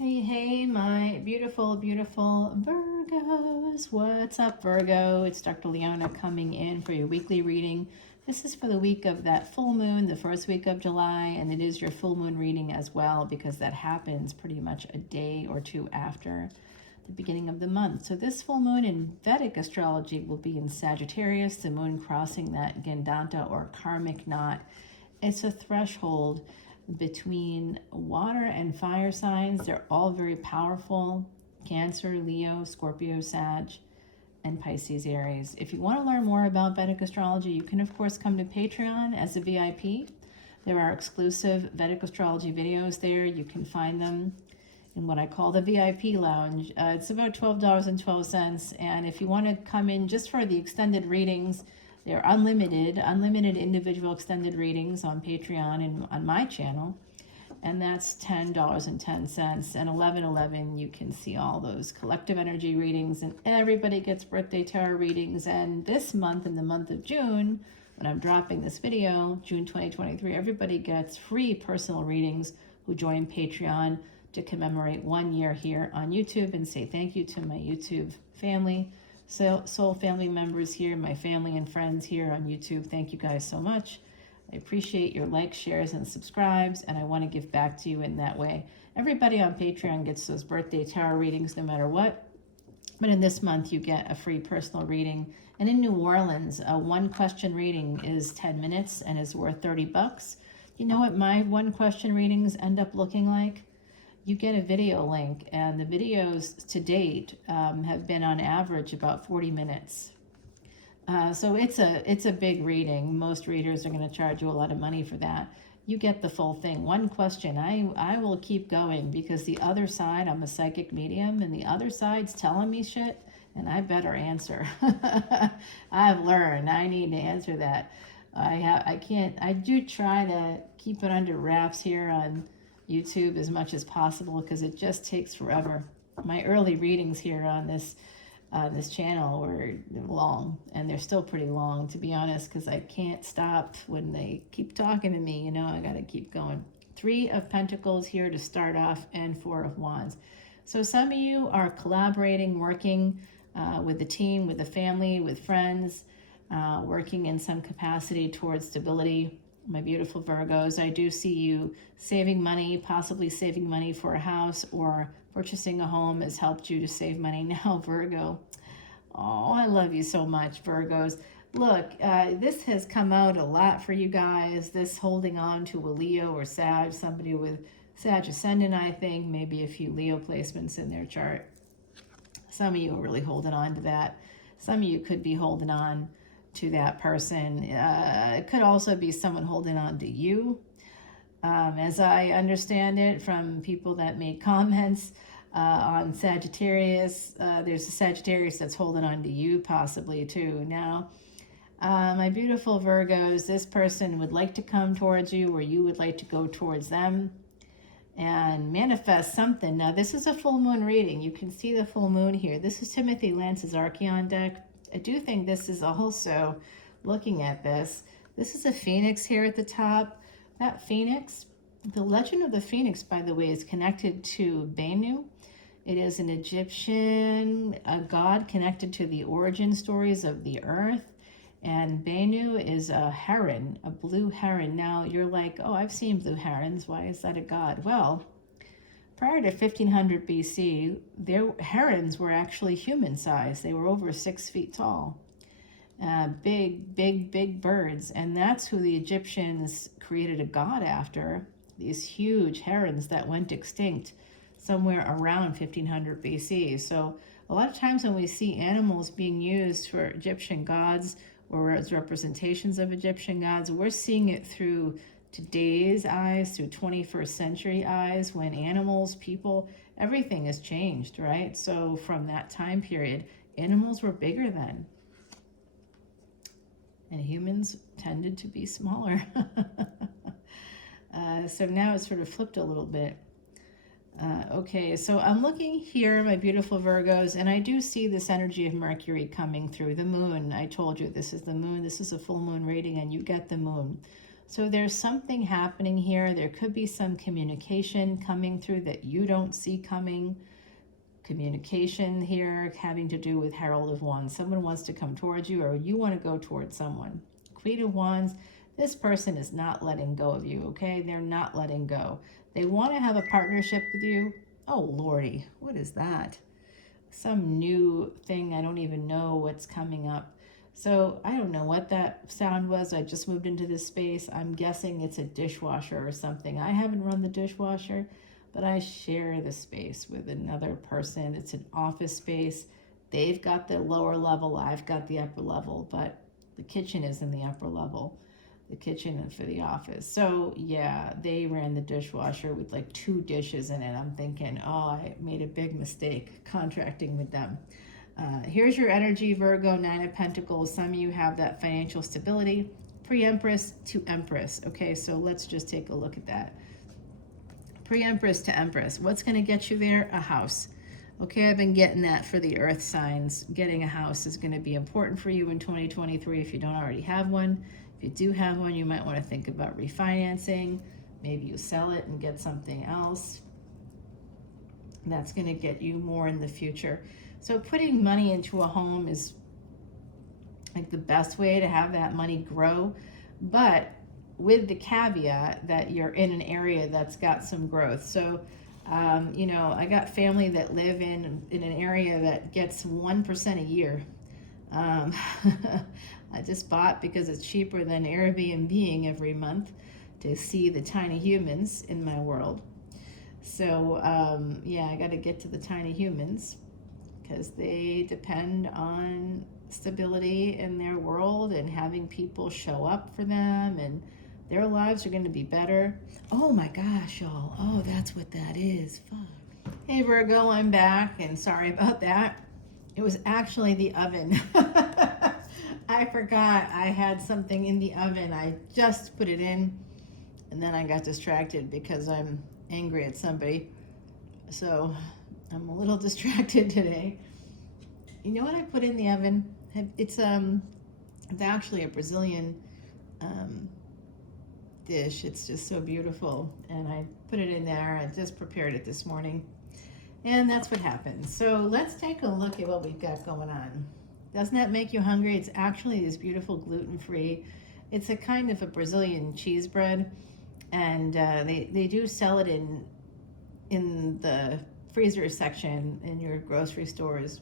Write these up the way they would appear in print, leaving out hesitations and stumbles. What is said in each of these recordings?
Hey, hey, my beautiful, beautiful Virgos. What's up, Virgo? It's Dr. Leona coming in for your weekly reading. This is for the week of that full moon, the first week of July, and it is your full moon reading as well because that happens pretty much a day or two after the beginning of the month. So this full moon in Vedic astrology will be in Sagittarius, the moon crossing that Gandanta or karmic knot. It's a threshold between water and fire signs. They're all very powerful: Cancer, Leo, Scorpio, Sag, and Pisces, Aries. If you want to learn more about Vedic astrology, you can of course come to Patreon as a VIP. There are exclusive Vedic astrology videos there. You can find them in what I call the VIP lounge. It's about $12.12, and if you want to come in just for the extended readings, they're unlimited individual extended readings on Patreon and on my channel, and that's $10.10. And 11/11, you can see all those collective energy readings, and everybody gets birthday tarot readings. And this month, in the month of June, when I'm dropping this video, June 2023, everybody gets free personal readings who join Patreon to commemorate 1 year here on YouTube and say thank you to my YouTube family. Soul family members here, my family and friends here on YouTube, thank you guys so much. I appreciate your likes, shares, and subscribes, and I want to give back to you in that way. Everybody on Patreon gets those birthday tarot readings no matter what, but in this month you get a free personal reading. And in New Orleans, a one question reading is 10 minutes and is worth $30. You know what my one question readings end up looking like? You get a video link, and the videos to date have been on average about 40 minutes. So it's a big reading. Most readers are going to charge you a lot of money for that. You get the full thing. One question. I will keep going because the other side, I'm a psychic medium, and the other side's telling me shit, and I better answer. I've learned I need to answer that. I do try to keep it under wraps here on YouTube as much as possible because it just takes forever. My early readings here on this channel were long, and they're still pretty long, to be honest, because I can't stop when they keep talking to me. I got to keep going. 3 of Pentacles here to start off, and 4 of Wands. So some of you are collaborating, working with the team, with the family, with friends, working in some capacity towards stability. My beautiful Virgos, I do see you saving money, possibly saving money for a house, or purchasing a home has helped you to save money. Now, Virgo, oh, I love you so much, Virgos. Look, this has come out a lot for you guys, this holding on to a Leo or Sag, somebody with Sag Ascendant, I think, maybe a few Leo placements in their chart. Some of you are really holding on to that. Some of you could be holding on to that person. It could also be someone holding on to you. As I understand it from people that made comments on Sagittarius, there's a Sagittarius that's holding on to you possibly too. Now, my beautiful Virgos, this person would like to come towards you, or you would like to go towards them and manifest something. Now, this is a full moon reading. You can see the full moon here. This is Timothy Lance's Archeon deck. I do think this is also, looking at this is a phoenix here at the top. That phoenix, the legend of the phoenix, by the way, is connected to Bennu. It is an Egyptian god connected to the origin stories of the earth. And Bennu is a heron, a blue heron. Now you're like, oh, I've seen blue herons. Why is that a god? Well, prior to 1500 BC, their herons were actually human size. They were over 6 feet tall. Big birds. And that's who the Egyptians created a god after, these huge herons that went extinct somewhere around 1500 BC. So a lot of times when we see animals being used for Egyptian gods or as representations of Egyptian gods, we're seeing it through today's eyes, through 21st century eyes, when animals, people, everything has changed, right? So from that time period, animals were bigger then, and humans tended to be smaller. So now it's sort of flipped a little bit. Okay, so I'm looking here, my beautiful Virgos, and I do see this energy of Mercury coming through the moon. I told you this is the moon. This is a full moon reading, and you get the moon. So there's something happening here. There could be some communication coming through that you don't see coming. Communication here having to do with Herald of Wands. Someone wants to come towards you, or you want to go towards someone. Queen of Wands, this person is not letting go of you, okay? They're not letting go. They want to have a partnership with you. Oh, Lordy, what is that? Some new thing. I don't even know what's coming up. So I don't know what that sound was. I just moved into this space. I'm guessing it's a dishwasher or something. I haven't run the dishwasher, but I share the space with another person. It's an office space. They've got the lower level. I've got the upper level, but the kitchen is in the upper level. The kitchen for the office. So yeah, they ran the dishwasher with like 2 dishes in it. I'm thinking, oh, I made a big mistake contracting with them. Here's your energy, Virgo, 9 of Pentacles. Some of you have that financial stability. Pre-Empress to Empress. Okay, so let's just take a look at that. Pre-Empress to Empress. What's going to get you there? A house. Okay, I've been getting that for the earth signs. Getting a house is going to be important for you in 2023 if you don't already have one. If you do have one, you might want to think about refinancing. Maybe you sell it and get something else. That's going to get you more in the future. So putting money into a home is like the best way to have that money grow, but with the caveat that you're in an area that's got some growth. So, you know, I got family that live in an area that gets 1% a year. I just bought because it's cheaper than Airbnb every month to see the tiny humans in my world. So, yeah, I got to get to the tiny humans because they depend on stability in their world and having people show up for them, and their lives are going to be better. Oh my gosh, y'all. Oh, that's what that is. Fuck. Hey, Virgo, I'm back, and sorry about that. It was actually the oven. I forgot I had something in the oven. I just put it in, and then I got distracted because I'm angry at somebody. So I'm a little distracted today. You know what I put in the oven? It's actually a Brazilian dish. It's just so beautiful, and I put it in there. I just prepared it this morning, and that's what happened. So let's take a look at what we've got going on. Doesn't that make you hungry? It's actually this beautiful gluten-free. It's a kind of a Brazilian cheese bread, and they do sell it in the freezer section in your grocery stores.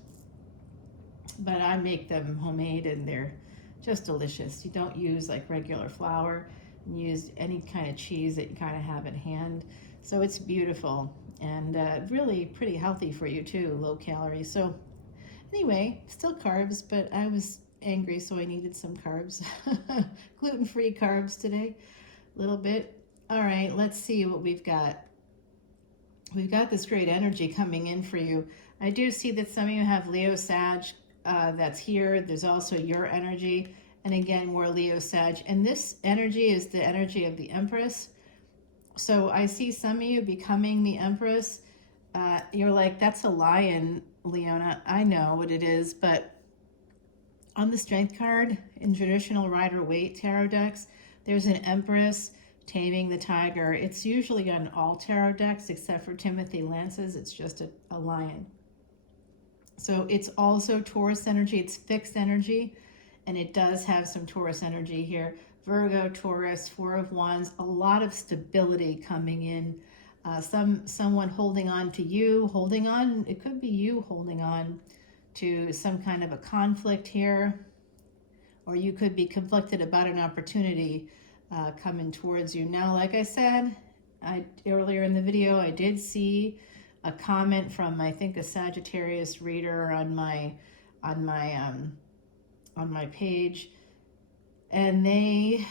But I make them homemade, and they're just delicious. You don't use like regular flour. You use any kind of cheese that you kind of have at hand. So it's beautiful and really pretty healthy for you too, low calories. So anyway, still carbs, but I was angry, so I needed some carbs. Gluten-free carbs today, a little bit. All right, let's see what we've got. We've got this great energy coming in for you. I do see that some of you have Leo Sag that's here. There's also your energy. And again, more Leo Sag. And this energy is the energy of the Empress. So I see some of you becoming the Empress. You're like, that's a lion, Leona. I know what it is, but on the Strength card in traditional Rider-Waite tarot decks, there's an Empress taming the tiger. It's usually on all tarot decks except for Timothy Lance's. It's just a lion. So it's also Taurus energy. It's fixed energy, and it does have some Taurus energy here. Virgo, Taurus, 4 of Wands, a lot of stability coming in. Someone holding on to you, holding on. It could be you holding on to some kind of a conflict here, or you could be conflicted about an opportunity coming towards you. Now, like I said, earlier in the video, I did see a comment from, I think, a Sagittarius reader on my page, and they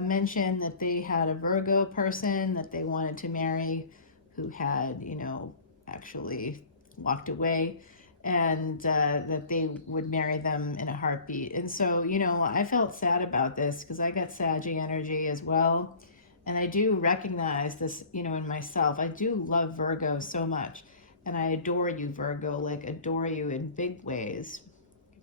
mentioned that they had a Virgo person that they wanted to marry who had, you know, actually walked away, and that they would marry them in a heartbeat. And so, you know, I felt sad about this because I got Saggy energy as well. And I do recognize this, you know, in myself. I do love Virgo so much. And I adore you, Virgo, like adore you in big ways.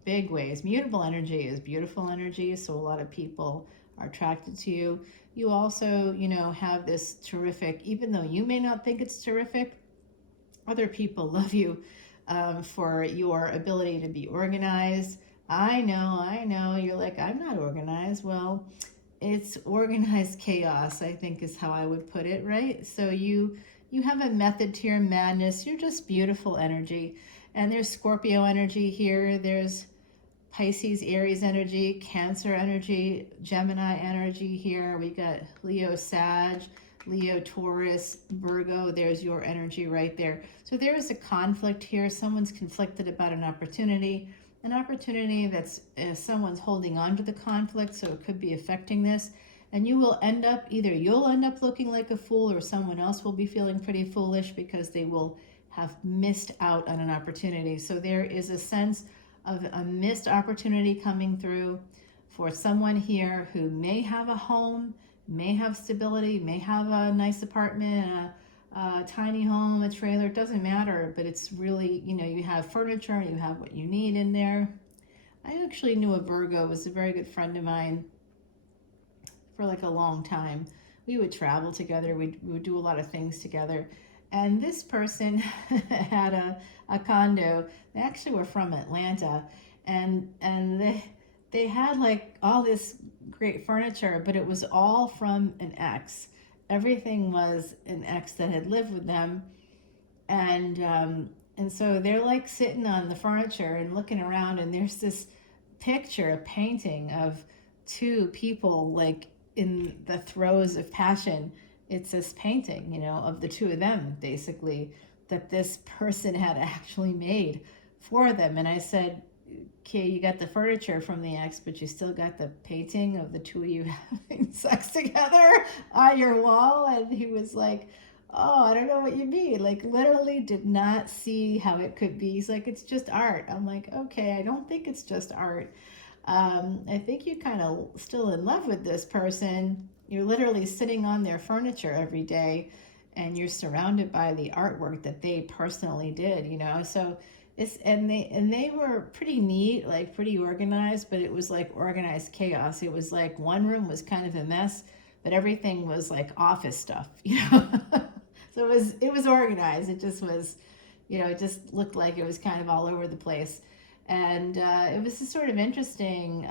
Big ways. Mutable energy is beautiful energy. So a lot of people are attracted to you. you also, you know, have this terrific, even though you may not think it's terrific, other people love you for your ability to be organized. I know, you're like, I'm not organized. Well, it's organized chaos, I think is how I would put it, right? So you have a method to your madness. You're just beautiful energy. And there's Scorpio energy here. There's Pisces, Aries energy, Cancer energy, Gemini energy here. We got Leo, Sag, Leo, Taurus, Virgo. There's your energy right there. So there is a conflict here. Someone's conflicted about an opportunity that's someone's holding on to the conflict, so it could be affecting this. And you will end up, either you'll end up looking like a fool, or someone else will be feeling pretty foolish because they will have missed out on an opportunity. So there is a sense of a missed opportunity coming through for someone here who may have a home, may have stability, may have a nice apartment, a tiny home, a trailer, it doesn't matter, but it's really, you know, you have furniture, you have what you need in there. I actually knew a Virgo, was a very good friend of mine for like a long time. We would travel together, we would do a lot of things together. And this person had a condo. They actually were from Atlanta, and they had like all this great furniture, but it was all from an ex. Everything was an ex that had lived with them, and so they're like sitting on the furniture and looking around, and there's this picture, a painting of two people like in the throes of passion. It's this painting, you know, of the two of them, basically, that this person had actually made for them. And I said, okay, you got the furniture from the ex, but you still got the painting of the two of you having sex together on your wall. And he was like, oh, I don't know what you mean. Like, literally did not see how it could be. He's like, it's just art. I'm like, okay, I don't think it's just art. I think you're kind of still in love with this person. You're literally sitting on their furniture every day, and you're surrounded by the artwork that they personally did, you know. So it's, and they were pretty neat, like pretty organized, but it was like organized chaos. It was like one room was kind of a mess, but everything was like office stuff, you know. So it was organized. It just was, you know, it just looked like it was kind of all over the place. And it was just sort of interesting,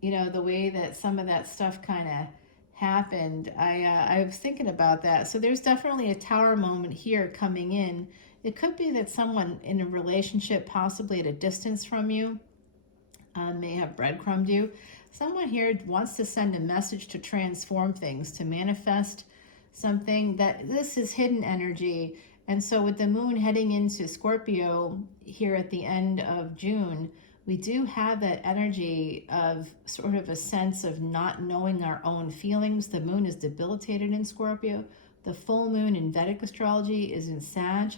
you know, the way that some of that stuff kind of happened. I was thinking about that. So there's definitely a tower moment here coming in. It could be that someone in a relationship, possibly at a distance from you, may have breadcrumbed you. Someone here wants to send a message to transform things, to manifest something. That this is hidden energy. And so with the moon heading into Scorpio here at the end of June, we do have that energy of sort of a sense of not knowing our own feelings. The moon is debilitated in Scorpio. The full moon in Vedic astrology is in Sag.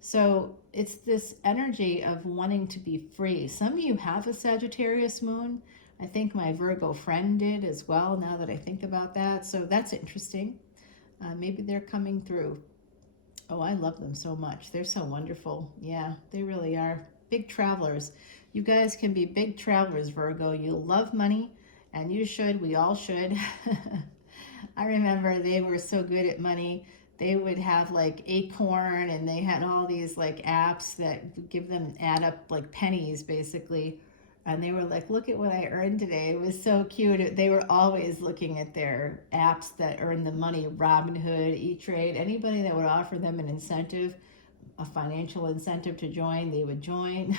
So it's this energy of wanting to be free. Some of you have a Sagittarius moon. I think my Virgo friend did as well, now that I think about that. So that's interesting. Maybe they're coming through. Oh, I love them so much. They're so wonderful. Yeah, they really are. Big travelers. You guys can be big travelers, Virgo. You love money, and you should. We all should. I remember they were so good at money. They would have like Acorn, and they had all these like apps that would give them add up like pennies, basically. And they were like, look at what I earned today. It was so cute. They were always looking at their apps that earn the money, Robinhood, E-Trade, anybody that would offer them an incentive, a financial incentive to join, they would join.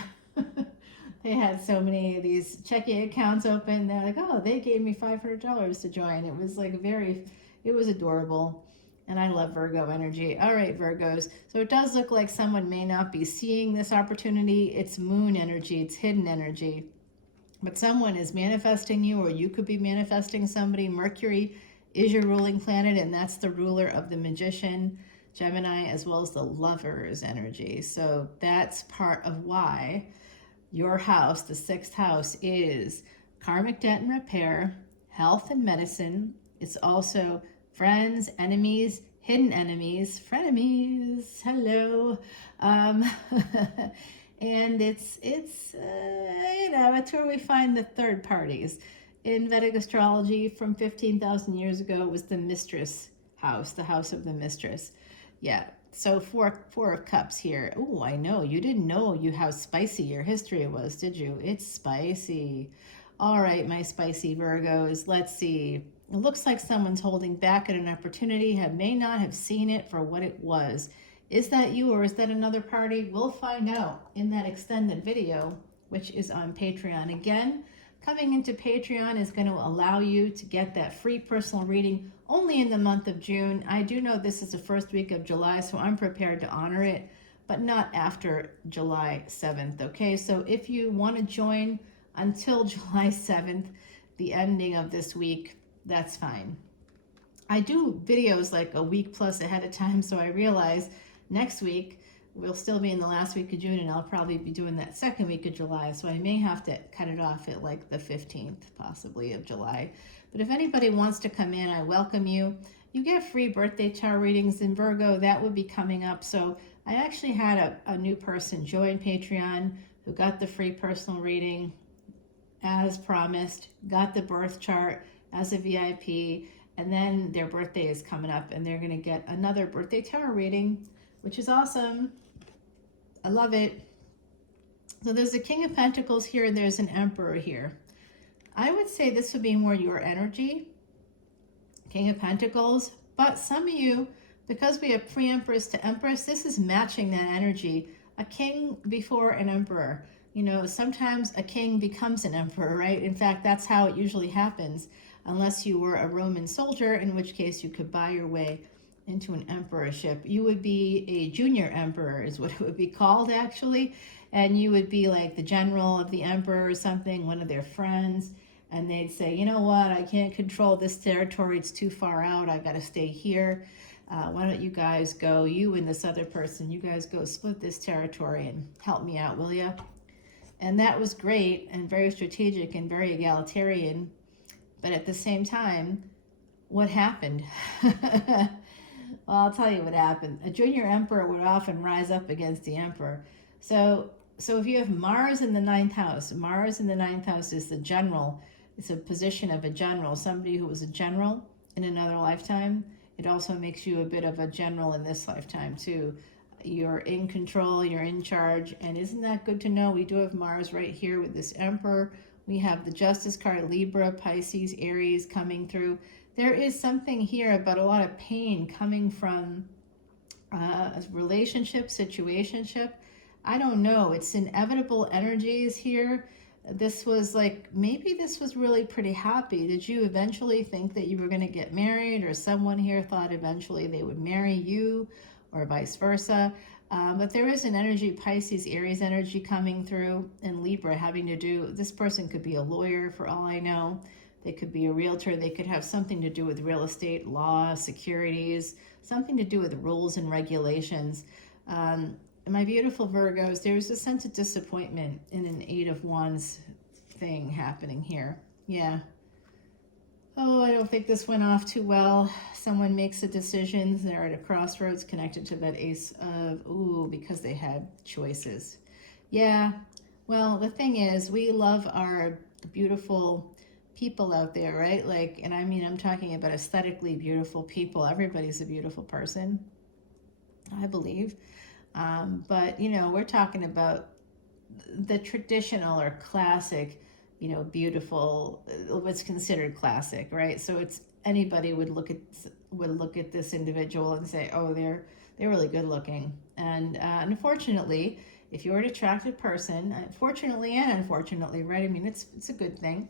They had so many of these checking accounts open. They're like, oh, they gave me $500 to join. It was like it was adorable. And I love Virgo energy. All right, Virgos. So it does look like someone may not be seeing this opportunity. It's moon energy. It's hidden energy. But someone is manifesting you, or you could be manifesting somebody. Mercury is your ruling planet, and that's the ruler of the Magician, Gemini, as well as the Lover's energy. So that's part of why your house, the 6th house, is karmic debt and repair, health and medicine. It's also friends, enemies, hidden enemies, frenemies, hello. And it's you know, it's where we find the third parties. in Vedic astrology from 15,000 years ago was the mistress house, the house of the mistress. Yeah, so four of cups here. Oh, I know, you didn't know how spicy your history was, did you? It's spicy. All right, my spicy Virgos, let's see. It looks like someone's holding back at an opportunity, may not have seen it for what it was. Is that you or is that another party? We'll find out in that extended video, which is on Patreon. Again, coming into Patreon is going to allow you to get that free personal reading only in the month of June. I do know this is the first week of July, so I'm prepared to honor it, but not after July 7th, okay? So if you want to join until July 7th, the ending of this week, that's fine. I do videos like a week plus ahead of time, so I realize next week we'll still be in the last week of June, and I'll probably be doing that second week of July, so I may have to cut it off at like the 15th possibly of July. But if anybody wants to come in, I welcome you. You get free birthday tarot readings in Virgo. That would be coming up. So I actually had a new person join Patreon who got the free personal reading as promised, got the birth chart as a VIP, and then their birthday is coming up and they're going to get another birthday tarot reading, which is awesome. I love it. So there's a King of Pentacles here and there's an Emperor here. I would say this would be more your energy, King of Pentacles, but some of you, because we have pre-Empress to Empress, this is matching that energy. A king before an emperor. You know, sometimes a king becomes an emperor, right? In fact, that's how it usually happens, unless you were a Roman soldier, in which case you could buy your way into an emperorship. You would be a junior emperor is what it would be called, actually. And you would be like the general of the emperor or something, one of their friends. And they'd say, you know what, I can't control this territory. It's too far out. I got to stay here. Why don't you guys go, you and this other person, you guys go split this territory and help me out, will you? And that was great and very strategic and very egalitarian. But at the same time, what happened? Well, I'll tell you what happened. A junior emperor would often rise up against the emperor. So if you have Mars in the 9th house, Mars in the 9th house is the general. It's a position of a general, somebody who was a general in another lifetime. It also makes you a bit of a general in this lifetime too. You're in control, you're in charge, and isn't that good to know? We do have Mars right here with this Emperor. We have the Justice card, Libra, Pisces, Aries coming through. There is something here about a lot of pain coming from a relationship, situationship. I don't know. It's inevitable energies here. This was like, maybe this was really pretty happy. Did you eventually think that you were going to get married, or someone here thought eventually they would marry you, or vice versa? But there is an energy, Pisces, Aries energy coming through, and Libra having to do, this person could be a lawyer for all I know. They could be a realtor. They could have something to do with real estate, law, securities, something to do with rules and regulations. My beautiful Virgos, there's a sense of disappointment in an 8 of Wands thing happening here. Yeah. Oh, I don't think this went off too well. Someone makes a decision. They're at a crossroads connected to that Ace of, because they had choices. Yeah. Well, the thing is, we love our beautiful people out there, right? Like, and I mean, I'm talking about aesthetically beautiful people. Everybody's a beautiful person, I believe. But, you know, we're talking about the traditional or classic, you know, beautiful, what's considered classic, right? So it's, anybody would look at this individual and say, oh, they're really good looking. And unfortunately, if you're an attractive person, fortunately and unfortunately, right? I mean, it's a good thing,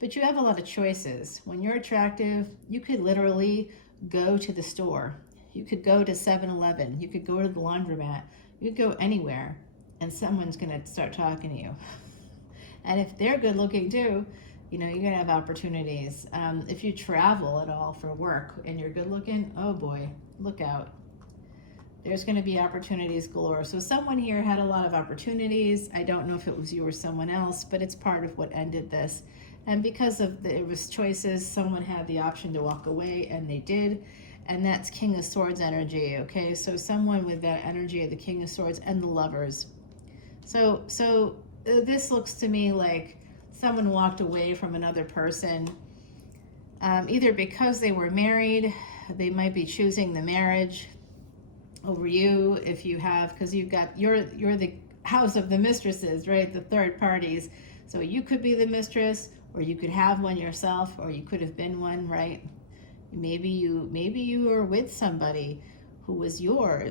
but you have a lot of choices. When you're attractive, you could literally go to the store. You could go to 7-Eleven. You could go to the laundromat. You could go anywhere, and someone's going to start talking to you. And if they're good looking too, you know, you're going to have opportunities. If you travel at all for work and you're good looking, oh boy, look out. There's going to be opportunities galore. So someone here had a lot of opportunities. I don't know if it was you or someone else, but it's part of what ended this. And because of it was choices, someone had the option to walk away, and they did. And that's King of Swords energy, okay? So someone with that energy of the King of Swords and the Lovers. So this looks to me like someone walked away from another person, either because they were married, they might be choosing the marriage over you, if you have, because you're the house of the mistresses, right? The third parties. So you could be the mistress, or you could have one yourself, or you could have been one, right? Maybe you were with somebody who was your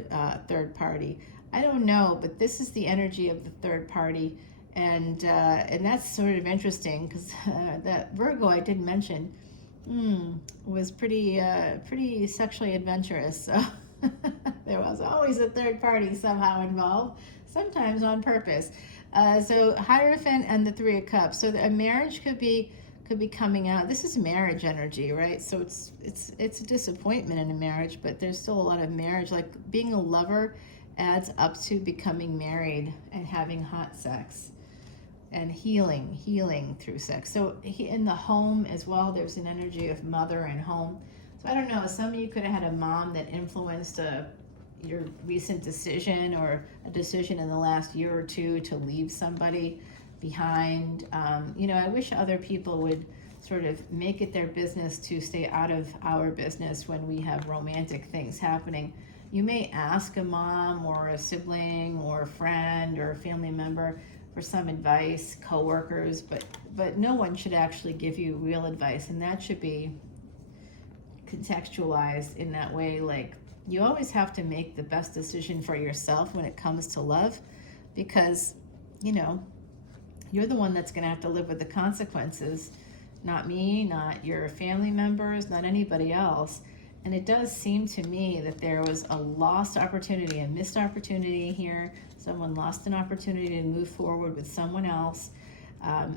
third party. I don't know, but this is the energy of the third party, and that's sort of interesting, because that Virgo I did mention was pretty sexually adventurous. So there was always a third party somehow involved, sometimes on purpose. So Hierophant and the Three of Cups. So a marriage could be coming out. This is marriage energy, right? So it's a disappointment in a marriage, but there's still a lot of marriage. Like being a lover adds up to becoming married and having hot sex and healing through sex. So in the home as well, there's an energy of mother and home. So I don't know, some of you could have had a mom that influenced your recent decision, or a decision in the last year or two to leave somebody behind. I wish other people would sort of make it their business to stay out of our business when we have romantic things happening. You may ask a mom or a sibling or a friend or a family member for some advice, coworkers, but no one should actually give you real advice, and that should be contextualized in that way. Like, you always have to make the best decision for yourself when it comes to love, because you're the one that's going to have to live with the consequences, not me, not your family members, not anybody else. And it does seem to me that there was a lost opportunity, a missed opportunity here. Someone lost an opportunity to move forward with someone else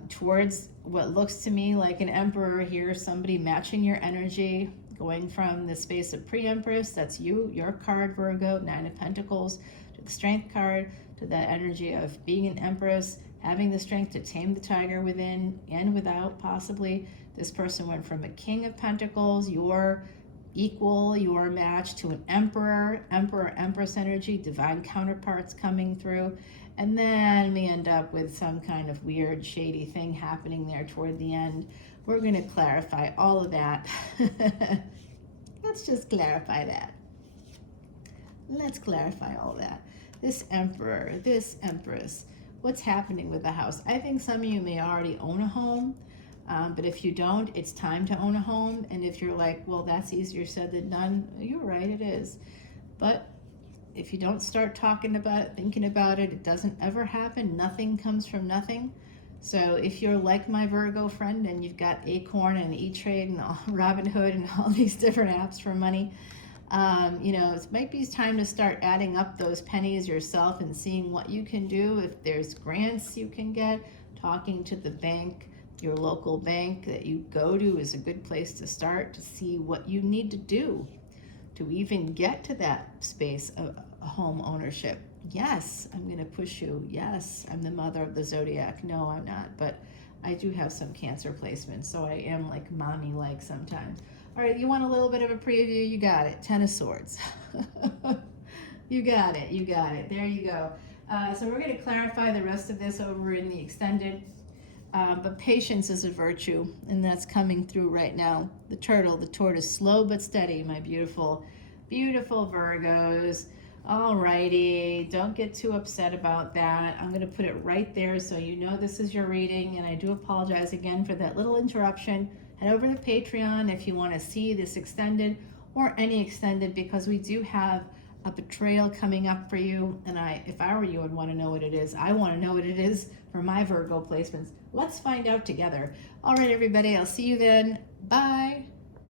towards what looks to me like an emperor here, somebody matching your energy, going from the space of pre-empress, that's your card, Virgo, Nine of Pentacles, to the Strength card, to that energy of being an empress, having the strength to tame the tiger within and without, possibly. This person went from a King of Pentacles, your equal, your match, to an emperor, empress energy, divine counterparts coming through. And then we end up with some kind of weird, shady thing happening there toward the end. We're going to clarify all of that. Let's just clarify that. Let's clarify all of that. This emperor, this empress, what's happening with the house? I think some of you may already own a home. But if you don't, it's time to own a home. And if you're like, well, that's easier said than done, you're right, it is. But if you don't start talking about it, thinking about it, it doesn't ever happen. Nothing comes from nothing. So if you're like my Virgo friend and you've got Acorn and E-Trade and Robinhood and all these different apps for money, it might be time to start adding up those pennies yourself and seeing what you can do. If there's grants you can get, talking to the bank, your local bank that you go to is a good place to start to see what you need to do to even get to that space of home ownership. Yes, I'm going to push you. Yes, I'm the mother of the zodiac. No, I'm not, but I do have some Cancer placements, so I am like mommy-like sometimes. All right, you want a little bit of a preview? You got it. Ten of Swords. You got it. There you go. So we're going to clarify the rest of this over in the extended. But patience is a virtue, and that's coming through right now. The turtle, the tortoise, slow but steady, my beautiful, beautiful Virgos. All righty, don't get too upset about that. I'm going to put it right there so you know this is your reading, and I do apologize again for that little interruption. Head over to Patreon if you want to see this extended or any extended, because we do have a betrayal coming up for you, and if I were you, I'd want to know what it is. I want to know what it is for my Virgo placements. Let's find out together. All right, everybody, I'll see you then. Bye.